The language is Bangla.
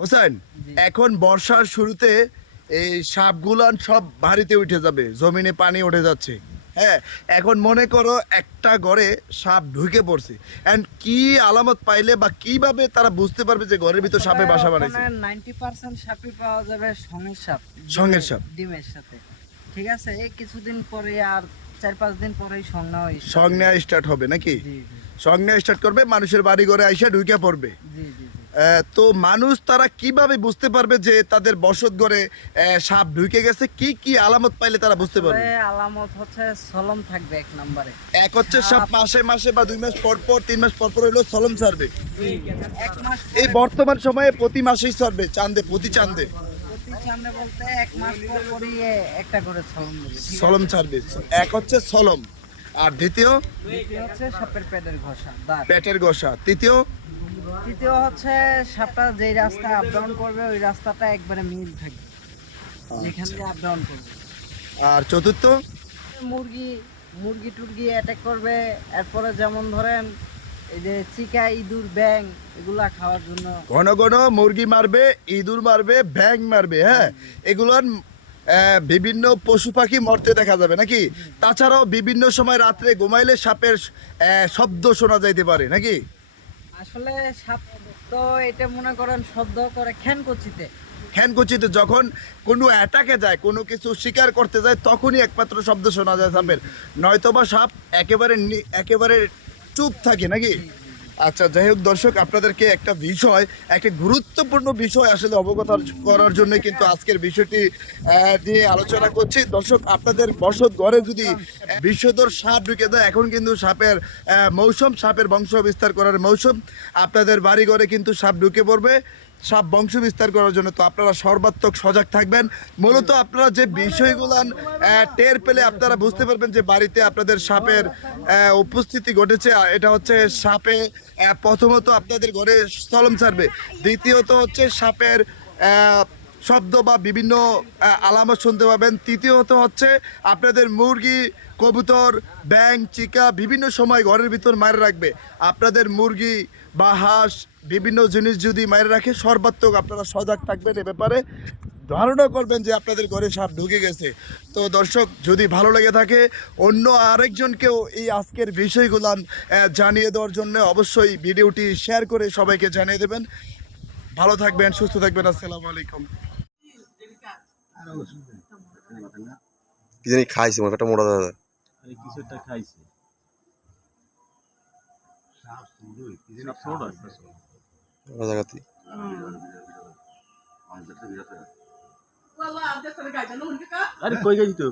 হোসেন এখন বর্ষার শুরুতে এই সাপগুলান সব বাড়িতে উঠে যাবে জমিনে পানি উঠে যাচ্ছে। হ্যাঁ এখন মনে করো একটা ঘরে সাপ ঢুকে পড়ছে। এন্ড কি আলামত পাইলে বা কীভাবে তারা বুঝতে পারবে যে ঘরের ভিতর সাপে বাসা বানাইছে? নাইনটি পার্সেন্ট সাপই পাওয়া যাবে সঙ্গের সাপ সঙ্গের সাপ। ডিমের সাথে। ঠিক আছে? এই কিছুদিন পরে আর চার পাঁচ দিন পরেই সংজ্ঞা হয় সং স্টার্ট হবে নাকি? জি সং নেওয়া স্টার্ট করবে মানুষের বাড়ি ঘরে আইসা ঢুকে পড়বে। জি জি। তো মানুষ তারা কীভাবে বুঝতে পারবে যে তাদের বসত ঘরে সাপ ঢুকে গেছে? কি কি আলামত পাইলে তারা বুঝতে পারবে? আলামত হচ্ছে সলম থাকবে এক নম্বরে। এক হচ্ছে সাপ মাসে মাসে বা দুই মাস পর পর তিন মাস পর পর হইল সলম ছাড়বে। এই বর্তমান সময়ে প্রতি মাসেই ছাড়বে চান্দে প্রতি বলতে এক মাস পর একটা করে সলম দেবে ঠিক আছে? সলম ছাড়বে। এক হচ্ছে সলম। আর দ্বিতীয়? দ্বিতীয় হচ্ছে সাপের পেটের ঘষা পেটের তৃতীয়? তৃতীয় হচ্ছে সাপটা যেই রাস্তা আপ ডাউন করবে ওই রাস্তাটা একবারে মিল থাকবে। যেখান দিয়ে আপ ডাউন করবে। আর চতুর্থ? মুরগি মুরগি টুরগি অ্যাটাক করবে। এরপরে যেমন ধরেন এই যে চিকা ইঁদুর ব্যাং এগুলা খাওয়ার জন্য ঘন ঘন মুরগি মারবে ইঁদুর মারবে ব্যাং মারবে হ্যাঁ? এগুলোর বিভিন্ন পশু পাখি মরতে দেখা যাবে নাকি? তাছাড়াও বিভিন্ন সময় রাত্রে ঘুমাইলে সাপের শব্দ শোনা যাইতে পারে নাকি? আসলে সাপ তো এটা মনে করেন শব্দ করে খ্যান কচিতে খ্যানকুচিতে যখন কোনো অ্যাটাকে যায় কোনো কিছু শিকার করতে যায় তখনই একমাত্র শব্দ শোনা যায় সাপের। নয়তোবা সাপ একেবারে একেবারে চুপ থাকে নাকি? আচ্ছা যাই হোক দর্শক, আপনাদেরকে একটা বিষয়, একটা গুরুত্বপূর্ণ বিষয় আসলে অবগত করার জন্য কিন্তু আজকের বিষয়টি নিয়ে আলোচনা করছি। দর্শক, আপনাদের বসত ঘরে যদি বিষধর সাপ ঢুকে দেয়, এখন কিন্তু সাপের মৌসুম, সাপের বংশ বিস্তার করার মৌসুম। আপনাদের বাড়ি ঘরে কিন্তু সাপ ঢুকে পড়বে। সাপ বংশ বিস্তার করার জন্য। তো আপনারা সর্বাত্মক সজাগ থাকবেন। মূলত আপনারা যে বিষয়গুলো টের পেলে আপনারা বুঝতে পারবেন যে বাড়িতে আপনাদের সাপের উপস্থিতি ঘটেছে। এটা হচ্ছে সাপে প্রথমত আপনাদের ঘরে স্থলম ছাড়বে। দ্বিতীয়ত হচ্ছে সাপের শব্দ বা বিভিন্ন আলামত শুনতে পাবেন। তৃতীয়ত হচ্ছে আপনাদের মুরগি কবুতর ব্যাং চিকা বিভিন্ন সময় ঘরের ভিতর মারে রাখবে। আপনাদের মুরগি বা হাঁস বিভিন্ন জিনিস যদি মারে রাখে সর্বাত্মক আপনারা সজাগ থাকবেন এ ব্যাপারে। ধারণা করবেন যে আপনাদের ঘরে সাপ ঢুকে গেছে। তো দর্শক যদি ভালো লেগে থাকে অন্য আরেকজনকেও এই আজকের বিষয়গুলান আহ, জানিয়ে দেওয়ার জন্য অবশ্যই ভিডিওটি শেয়ার করে সবাইকে জানিয়ে দেবেন। ভালো থাকবেন সুস্থ থাকবেন আসসালামু আলাইকুম। কি জানি খাইছে মনে একটা মোটা দাদা আরে কিছু একটা খাইছে জায়গাতে আরে কই গেছি তো